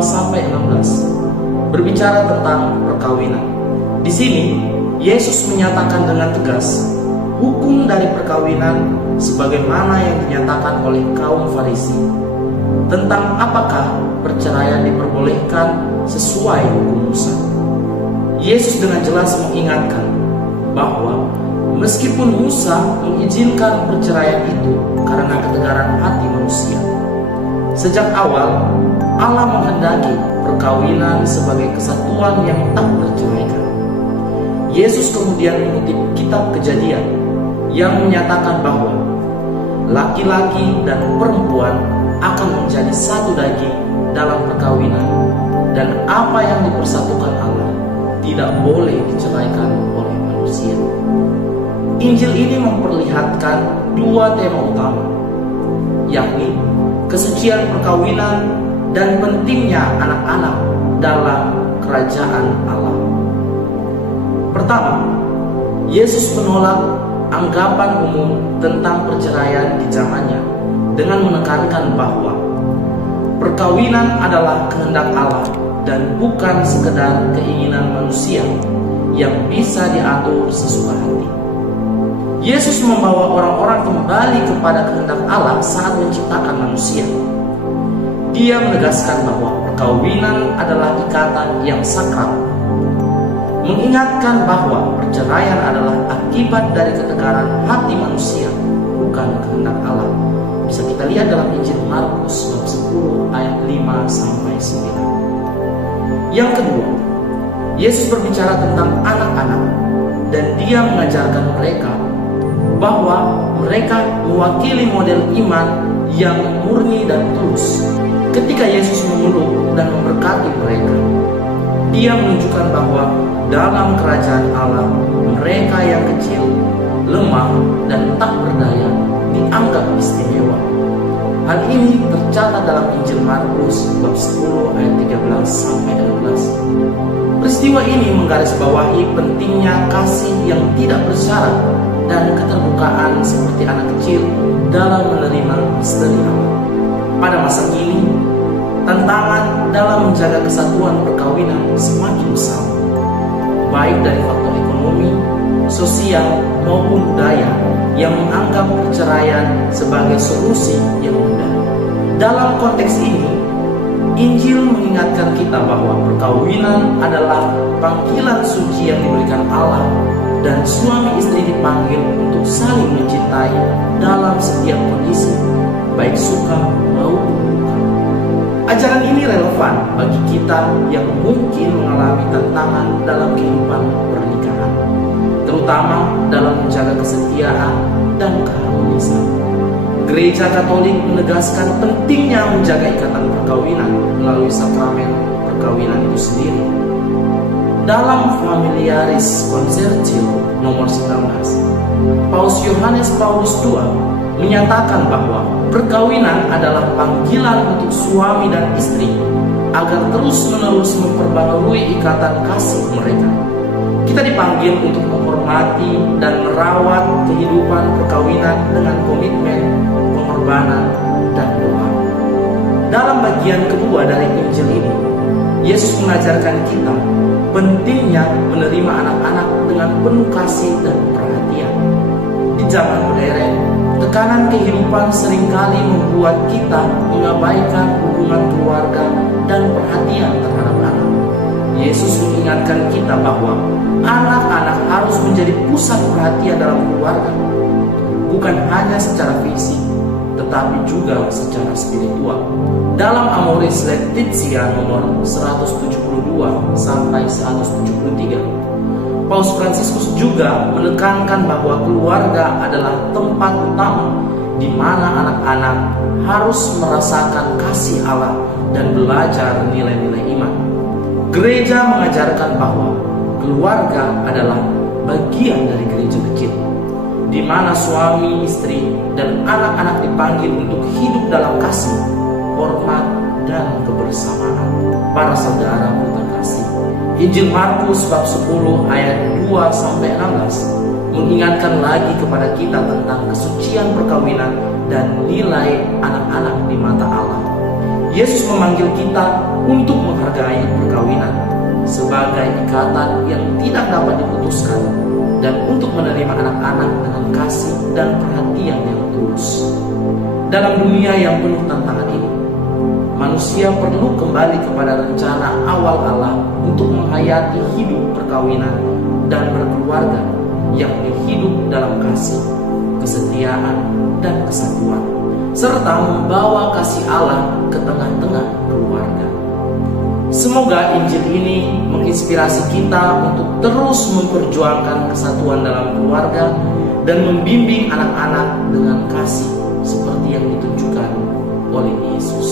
sampai 16 berbicara tentang perkawinan. Di sini Yesus menyatakan dengan tegas hukum dari perkawinan sebagaimana yang dinyatakan oleh kaum Farisi tentang apakah perceraian diperbolehkan sesuai hukum Musa. Yesus dengan jelas mengingatkan bahwa meskipun Musa mengizinkan perceraian itu karena ketegaran hati manusia, sejak awal Allah menghendaki perkawinan sebagai kesatuan yang tak terceraikan. Yesus kemudian mengutip kitab Kejadian yang menyatakan bahwa laki-laki dan perempuan akan menjadi satu daging dalam perkawinan, dan apa yang dipersatukan Allah tidak boleh diceraikan oleh manusia. Injil ini memperlihatkan dua tema utama, yakni kesucian perkawinan dan pentingnya anak-anak dalam kerajaan Allah. Pertama, Yesus menolak anggapan umum tentang perceraian di zamannya dengan menekankan bahwa perkawinan adalah kehendak Allah dan bukan sekedar keinginan manusia yang bisa diatur sesuka hati. Yesus membawa orang-orang kembali kepada kehendak Allah saat menciptakan manusia. Dia menegaskan bahwa perkawinan adalah ikatan yang sakral, mengingatkan bahwa perceraian adalah akibat dari ketegaran hati manusia, bukan kehendak Allah. Bisa kita lihat dalam Injil Markus bab 10 ayat 5 sampai 9. Yang kedua, Yesus berbicara tentang anak-anak dan dia mengajarkan mereka bahwa mereka mewakili model iman yang murni dan tulus. Ketika Yesus memeluk dan memberkati mereka, dia menunjukkan bahwa dalam kerajaan Allah, mereka yang kecil, lemah, dan tak berdaya dianggap istimewa. Hal ini tercatat dalam Injil Markus bab 10 ayat 13 sampai 16. Peristiwa ini menggarisbawahi pentingnya kasih yang tidak bersyarat dan keterbukaan seperti anak kecil dalam menerima misteri Allah. Pada masa ini, tantangan dalam menjaga kesatuan perkawinan semakin besar, baik dari faktor ekonomi, sosial, maupun budaya yang menganggap perceraian sebagai solusi yang mudah. Dalam konteks ini, Injil mengingatkan kita bahwa perkawinan adalah panggilan suci yang diberikan Allah, dan suami istri dipanggil untuk saling mencintai dalam setiap kondisi, baik suka maupun duka. Ajaran ini relevan bagi kita yang mungkin mengalami tantangan dalam kehidupan pernikahan, terutama dalam menjaga kesetiaan dan keharmonisan. Gereja Katolik menegaskan pentingnya menjaga ikatan perkawinan melalui sakramen perkawinan itu sendiri. Dalam Familiaris Concertio nomor 19, Paus Yohanes Paulus II menyatakan bahwa perkawinan adalah panggilan untuk suami dan istri agar terus-menerus memperbaharui ikatan kasih mereka. Kita dipanggil untuk menghormati dan merawat kehidupan perkawinan dengan komitmen, pengorbanan, dan doa. Dalam bagian kedua dari Injil ini, Yesus mengajarkan kita pentingnya menerima anak-anak dengan penuh kasih dan perhatian. Di zaman modern, tekanan kehidupan seringkali membuat kita mengabaikan hubungan keluarga dan perhatian terhadap anak. Yesus mengingatkan kita bahwa anak-anak harus menjadi pusat perhatian dalam keluarga, bukan hanya secara fisik, tetapi juga secara spiritual. Dalam Amoris Laetitia nomor 172 sampai 173, Paus Fransiskus juga menekankan bahwa keluarga adalah tempat utama di mana anak-anak harus merasakan kasih Allah dan belajar nilai-nilai iman. Gereja mengajarkan bahwa keluarga adalah bagian dari gereja kecil, di mana suami, istri, dan anak-anak dipanggil untuk hidup dalam kasih, hormat, dan kebersamaan. Para saudara terkasih, Injil Markus bab 10 ayat 2 sampai 16 mengingatkan lagi kepada kita tentang kesucian perkawinan dan nilai anak-anak di mata Allah. Yesus memanggil kita untuk menghargai perkawinan sebagai ikatan yang tidak dapat diputuskan, dan untuk menerima anak-anak dengan kasih dan perhatian yang tulus. Dalam dunia yang penuh tantangan ini, manusia perlu kembali kepada rencana awal Allah untuk menghayati hidup perkawinan dan berkeluarga, yakni hidup dalam kasih, kesetiaan, dan kesatuan, serta membawa kasih Allah ke tengah-tengah keluarga. Semoga Injil ini menginspirasi kita untuk terus memperjuangkan kesatuan dalam keluarga dan membimbing anak-anak dengan kasih seperti yang ditunjukkan oleh Yesus.